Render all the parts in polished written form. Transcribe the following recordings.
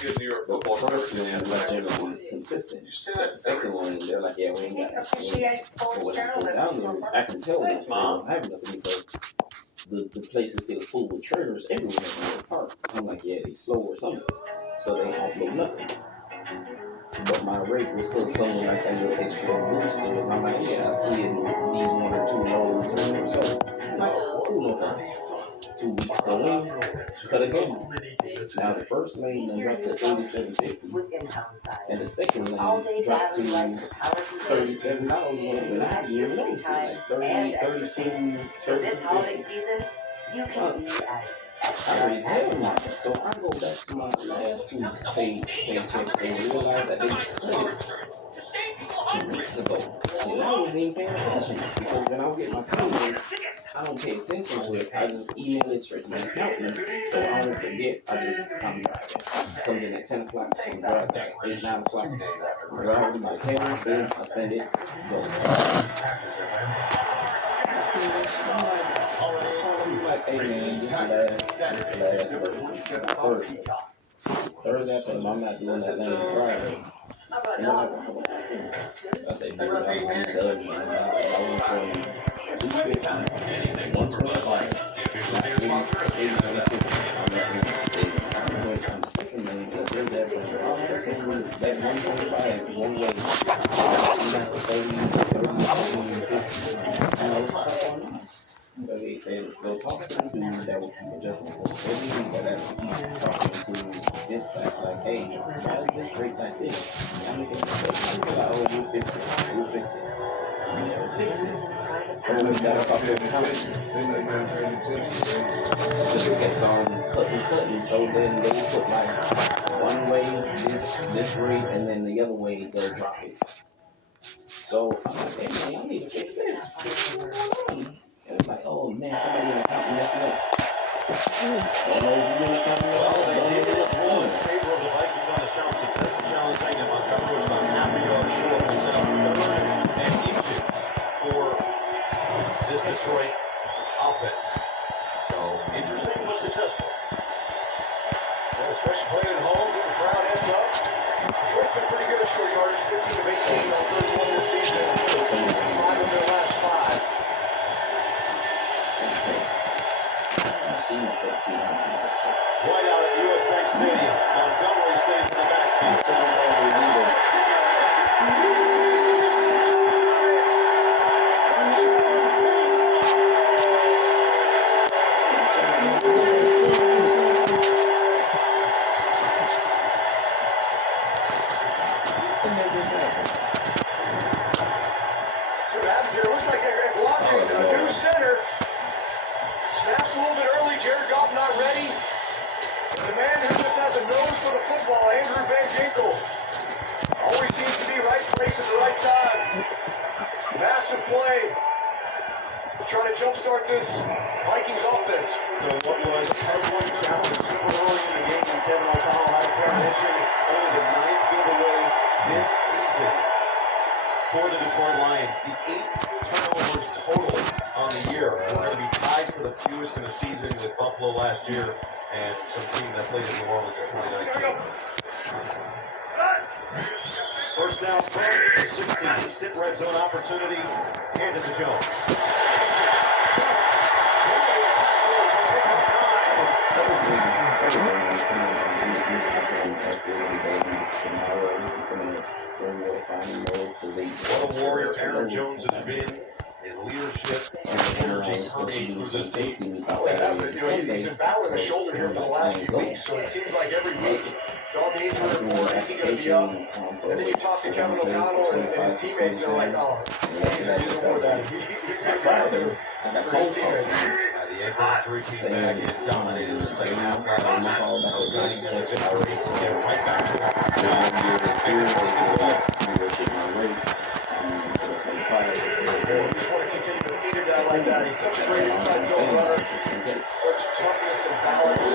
good New York football. The first one was generally consistent. The second one, they're like, yeah, we ain't got it. So when I go down there, I can tell them I don't have nothing because the place is still full with trailers everywhere in the park. I'm like, yeah, they slow or something. So they offload nothing. But my rate was still coming like a little extra boost. And I'm like, yeah, I see it in these one or two loads or so. Like, cool, no problem. 2 weeks going, cut again. Now the first lane then dropped to 87.50, and the second lane dropped to $37. When I didn't notice it, like 30, 32, 32. You can be I raised hell on it. So I go back to my last two paychecks and realize that they split 2 weeks ago. And I wasn't even paying attention because when I get my salary, I don't pay attention to it. I just email it straight to my accountant. So I don't forget. I'm driving. It comes in at 10 o'clock. So I'm driving at 8, 9 o'clock. I'm driving by 10, then I send it. Go. Like, hey man, this last Thursday afternoon, I'm not doing that lane Friday. And I'm like, what happened? I say, dude, I'm done, man. I went from 250, 125, 80, I'm going on the second lane, because there's that from that 125 one way, not the 30, 50, so they said, go talk to the dude that will keep adjusting. So every week I got to keep talking to dispatch, like, hey, why is this rate like this? I'm making a mistake. Oh, we'll fix it. We'll fix it. You never fix it. Oh, we got to talk to the company. Just kept on cutting. So then they would put like one way, this rate, and then the other way, they'll drop it. So I'm like, hey, man, I need to fix this. It's like, oh man, somebody in the account messed it up. Don't know if you're in the account messed it up. Don't even look for it. Favor of the Vikings on the challenge thing, and Montgomery was about half a yard short. Set up third and easy for this Detroit offense. So interesting but successful. Well, especially playing at home, get the crowd heads up. Detroit's been pretty good at short yardage, 15 of 18 on 31 this season, 5 of their last 5. Right out at U.S. Bank Stadium. Montgomery stays in the backfield. So what happens here? It looks like they're blocking a new center. Snaps a little bit early. Jared Goff not ready. And the man who just has a nose for the football, Andrew Van Ginkel, always seems to be right place at the right time. Massive play. Trying to jumpstart this Vikings offense. So what was a hard-won challenge super early in the game when Kevin O'Connell had a premonition, only the 9th giveaway this season for the Detroit Lions. The 8 turnovers total on the year. We're going to be tied for the fewest in the season with Buffalo last year and some team that played in New Orleans in 2019. First down from the 16. Instant red zone opportunity. Handed to Jones. What a warrior Aaron Jones has been. His leadership and energy permeating through this team. He's been battling a shoulder here for the last few weeks, so it seems like every week it's on the injury report. Is he going to be up? And then you talk to Kevin O'Connell and his teammates, and they're like, oh, he's going to do more of that. He's going to try to do it for his teammates. The ankle injury came back and dominated the second half. Right back to it. Just want to continue to feed it down like that. He's such a great inside zone runner. Such toughness and balance. The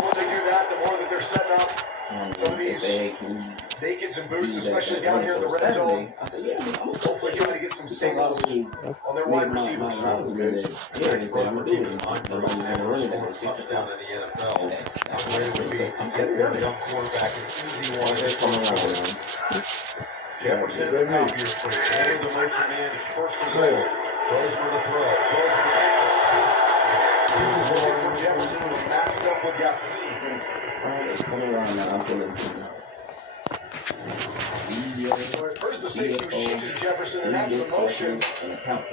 more they do that, the more that they're setting up Some of these nakeds and boots, especially down here in the red zone. I said, yeah, I'm Hopefully trying to get some singles on their wide receivers. Yeah, they said, I'm going to do it. Nobody's going to run it at 6 o'clock. in the NFL. And that's what Where it would is. be I'm get getting their ready. young quarterback an easy one. They're coming around. Jefferson at the top here for the motion man. It's first and goal. Goes for the throw. Goes for the Jefferson was matched up with Yassin. It's coming around now. I'm feeling First the safety was shifted to Jefferson, and after the motion,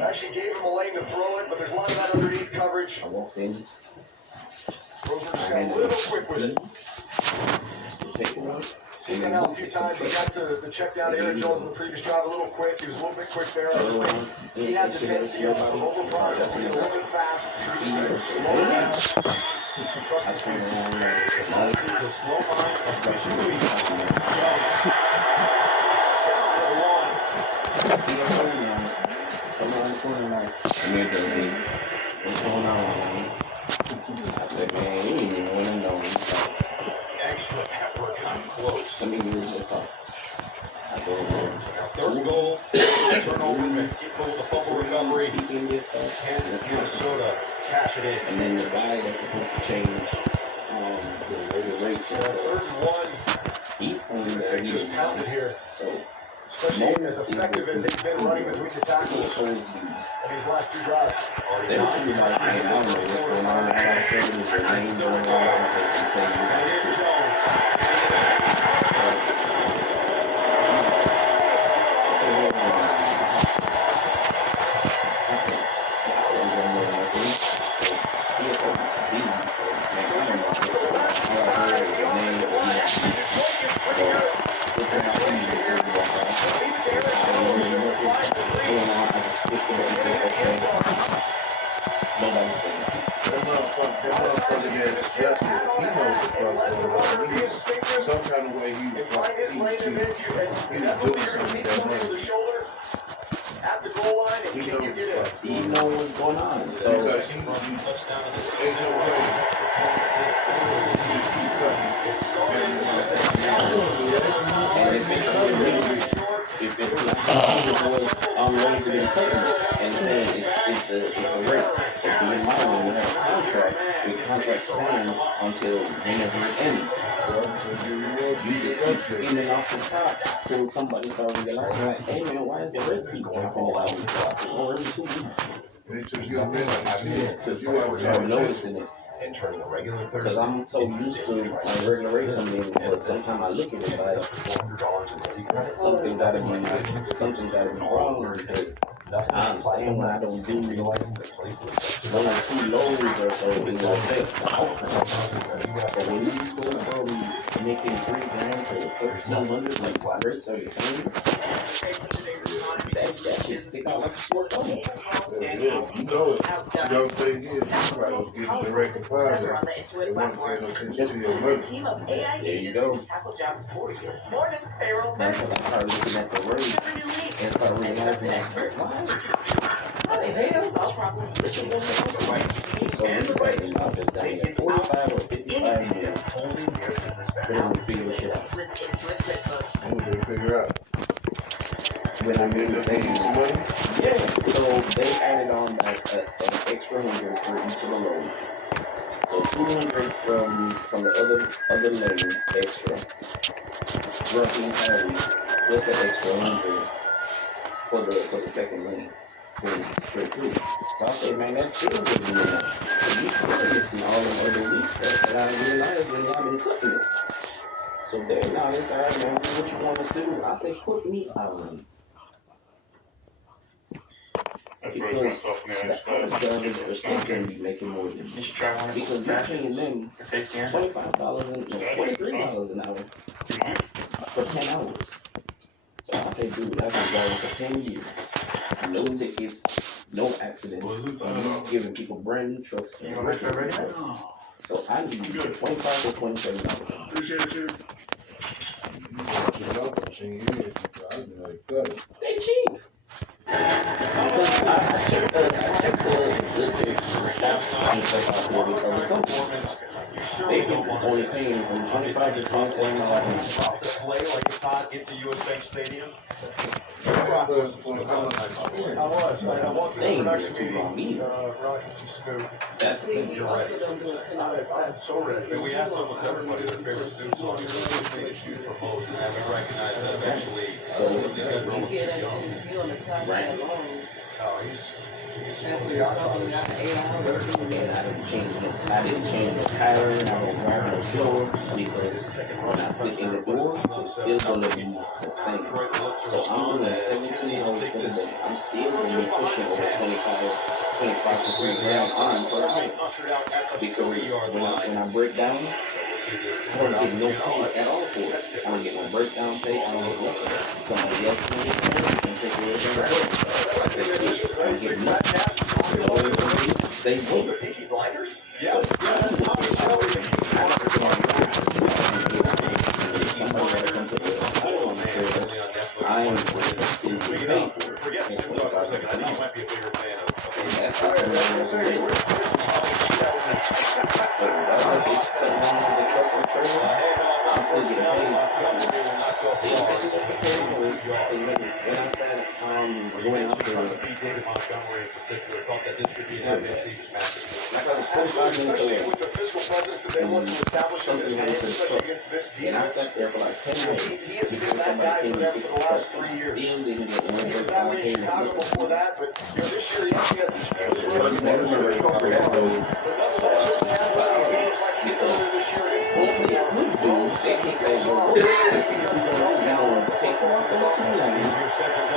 actually gave him a lane to throw it, but there's a lot of that underneath coverage. I walked in. Rosen just got a little quick with it. Take it out. Seen that out a few times. He got to check down Aaron Jones in the previous drive a little quick. He was a little bit quick there. He has the tendency of over processing it a little bit fast. I turn around the slow line of the see it coming on. Come around the corner now. Come here, Josie. What's going on, man? I said, man, you ain't even want to know. extra effort got close. Let me use this up. I go over. Third goal, turnover, and equal with the fumble recovery. Keeping this stuff. Can Minnesota cash it in? And then the guy that's supposed to change the rate to Third and one. he's on there. He was pounded here. So Especially as effective as they've been running between the tackles in these last two drives. they don't do like, I don't know what's going on. All I care is the name going on and say you have to. Nobody's saying that. That motherfucker that Jeffrey, he knows the fuck's going on. He was some kind of way he was doing something that night. At the goal line, He and knows can you the get it? fuck's He going on. knows what's going on. So Because he ain't no way. He just keep cutting. and if it's like the voice unwilling to be played and saying it's the rate of being mine when we have a contract, the contract stands until whenever it ends. You just keep skimming off the top till somebody starts realizing, like, hey man, why is the rate keep dropping it out? Or every 2 weeks. And it took you a minute to see it. To You ever start had noticing it. And turning the regular Because I'm so used to my regular rate coming in, but sometimes I look at it like something gotta be wrong because I understand when I don't do 1 or 2 loads or so, it's like that. But when you go from making $3,000 to 1,300, like my rates are the same, that should stick out like a sore thumb. Yeah, you know it. So the other thing is, you probably get the direct deposit. They want to pay no attention to your money. There you go. That's when I started looking at the rates and start realizing that, why the hell? So we say about this down here, 45 or 55 minutes. Then we figure shit out. What did they figure out? When I They mean just need some money? yeah, so they added on like an extra 100 for each of the loads. So 200 from the other lane extra. Roughly carry plus an extra 100 for the second lane. Going straight through. So I say, man, that's still good enough. So you still missing all the other week stuff that I didn't realize when y'all been cutting it. So there now it's all right, man, do what you want us to do. I say put me on. Because the average driver is still gonna be making more than me. Because you're paying them $25 and $23 an hour for 10 hours. So I say, dude, I've been driving for 10 years. No tickets, no accidents. Giving people brand new trucks. And regular trucks. So I need $25 or $27. Appreciate you. They cheap. I checked the stats and stuff out there with other companies. They've been only paying from 25 to 27 dollars. Off the play like it's hot into US Bank Stadium. I was. I walked in the production meeting, rocking some Snoop. That's the thing. You're right. I'm so ready. And we asked almost everybody their favorite Snoop song is what they choose for most, and we recognize that eventually. So, these guys are almost young. right. Oh, he's And I didn't change the pattern, I don't drive no slower, because when I sit in the door, it's still gonna be the same. So I'm doing 17 hours for the day. I'm still gonna be pushing over 25 to 3 grams on per night. Because when I break down, I don't get no pay at all for it. I don't get no breakdown pay, I don't get nothing. Somebody else can get paid and take everything I don't get nothing. You know what I mean? They wait. Peaky Blinders? Yeah. I am still getting paid for it. Forget Snoop Dogg for a second. I think you might be a bigger fan of. That's not the way it's written. I'm still getting paid. Still sitting there for 10 hours. When I said going out there, Pete David Montgomery in particular thought that this could be an advantageous matchup. I was 45 minutes away. With the fiscal presence that they want to establish in this game, especially against this And I defense. sat there for like 10 hours He has been before that somebody guy came for and them fixed for the the last truck. 3 I years. still didn't get one He was breakdown that way pay. in Chicago before that, but this year he actually has these huge That's runs. never really But comfortable. nonetheless, he has one of these games like he did earlier this year. What they could do, they can say, well, this thing we're going to take off those 2 lanes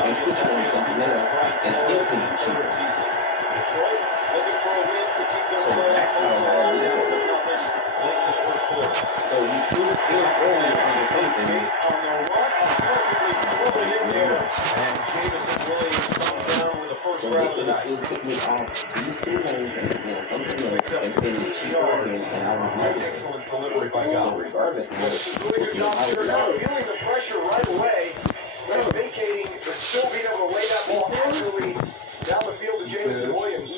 and put you on something else and still keep it cheaper. Detroit looking for a win to keep their So that's how hard it is. late this first quarter. So you could still throw it under something. On the run, perfectly dribbling in there, and Jameson Williams comes down with the first So they round could of have the still night. took me off these 2 lanes and put me on something else and paid it cheaper again, and I would notice it. Excellent delivery by So Godfrey. regardless of This is really good job here. Now feeling the pressure right away, then vacating, but still being able to lay that ball accurately down the field to Jameson Williams.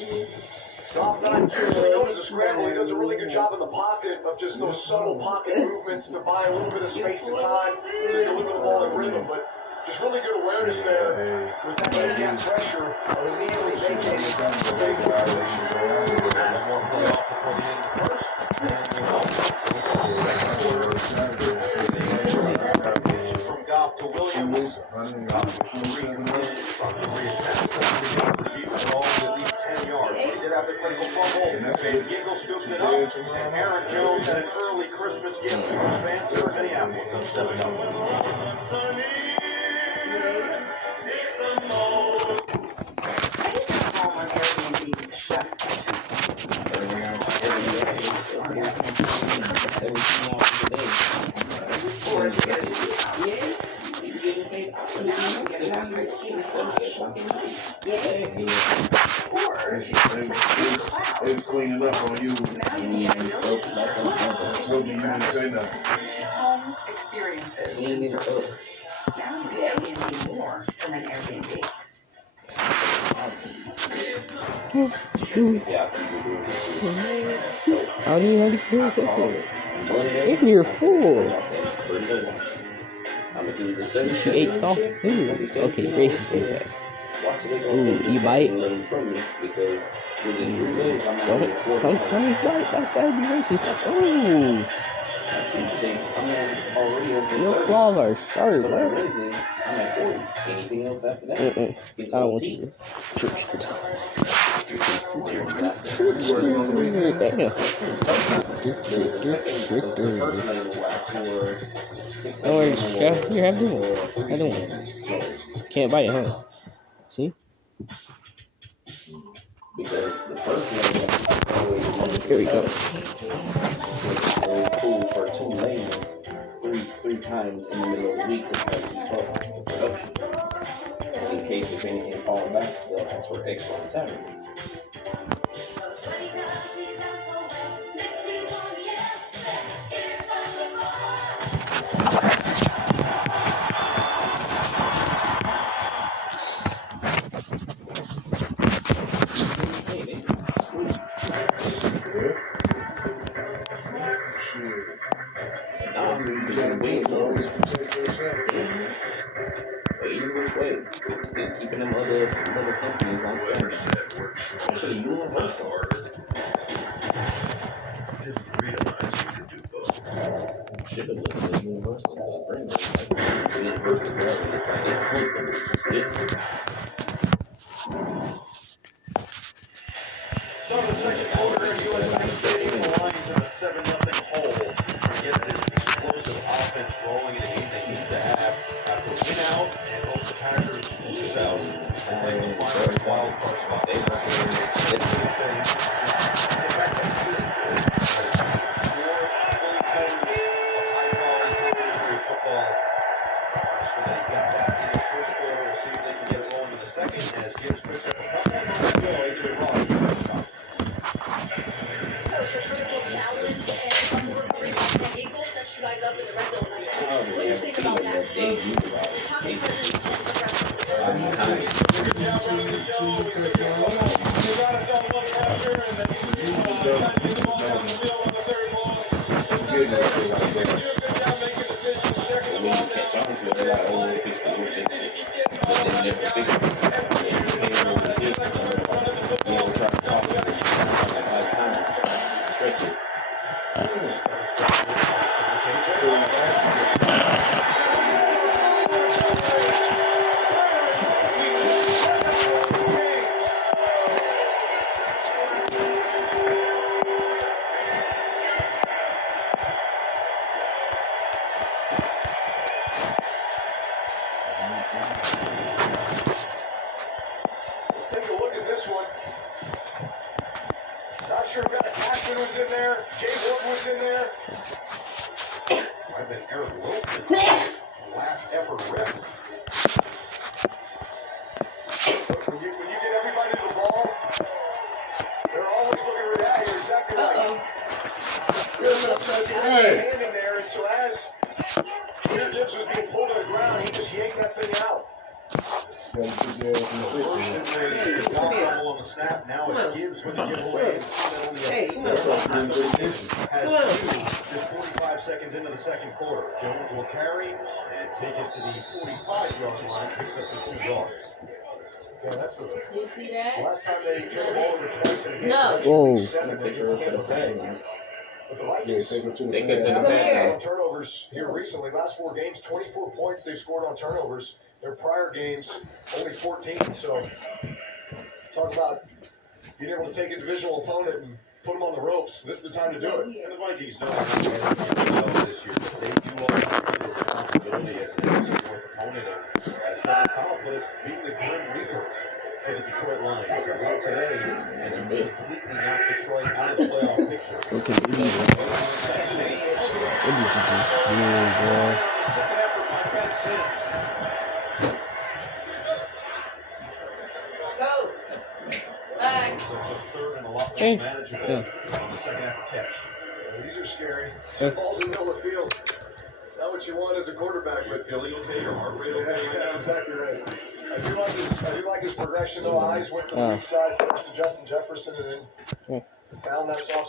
Goff not usually known as a scrambler. He does a really good job in the pocket of just those subtle pocket movements to buy a little bit of space and time to deliver the ball in rhythm. But just really good awareness there with that in-gap pressure of immediately vacating the big violation. One more play off before the end of the first. And from Goff to Williams. He did have the critical fumble, and Giggle scoops it up, and Aaron Jones had an early Christmas gift for his fans here in Minneapolis on 7-0. They was cleaning up on you. Told you didn't say nothing. Homes experiences and services. Now you get Airbnb more from an Airbnb. How do you hear that? And you're full. She ate soft food. Okay, racist test. Ooh, you bite? Don't sometimes bite. That's gotta be racist. Ooh. Your claws are sharp, man. I'm at 40. Anything else after that? I don't want you to. Trickster. Don't worry, here, have one. I don't want. Can't bite it, huh? See? Because the first lane Here we go. was cool for 2 lanes, three times in the middle of the week to try to keep up with production. And in case if anything falls back, they'll ask for extra on Saturday. way It's more. always protect yourself. But either which way, still keeping them other companies on standard. Especially Universal. Should have looked at Universal to bring them. Universal, they point them. Just sit. So the second quarter, USA Stadium, the Lions in a 7-0 hole to get this explosive offense rolling in a game they need to have after win out and hope the Packers lose out and play the final wild card spot. The fact that football. So they got that in the first quarter. We'll see if they can get it rolling in the second as Gibbs picks up a couple. AJ Ross. Stretch it. Let's take a look at this one. Not sure if Cashman was in there. Jay Wood was in there. Might have been Eric Wilson. Last ever rip. When you get everybody to the ball, they're always looking to react. You're exactly right. There's a hand in there, and so as Peter Gibbs was being pulled to the ground, he just yanked that thing out. First and then Walker on the snap. Now it's Gibbs with the giveaway. Hey, come on. Has two, just 45 seconds into the second quarter. Jones will carry and take it to the 45-yard line, picks up the 2 yards. Yeah, that's the You see that? last time they turned the ball over twice in a game. No. Whoa. Take her to the flag, man. But the Yeah, Vikings take her to the Take her to the have flag. had on turnovers here recently. Last 4 games, 24 points they've scored on turnovers. Their prior games, only 14. So, talk about being able to take a divisional opponent and put them on the ropes. This is the time to do it. And the Vikings don't have to this year, but they do all have the responsibility as an NFC North opponent. And as Kevin Connell put it, being the Grim Reaper for the Detroit Lions. A win today, and you completely knocked Detroit out of the playoff picture. Look at these. What did you just do, bro? Go. Bye. So it's a third and a lot more Hey. manageable Yeah. on the second half of catch. These are scary. Yeah. Balls in the middle of the field. Not what you want as a quarterback, but Feeling okay, your heart rate okay. that's exactly right. I do like his progression though. Eyes went to the weak side first to Justin Jefferson and then found that soft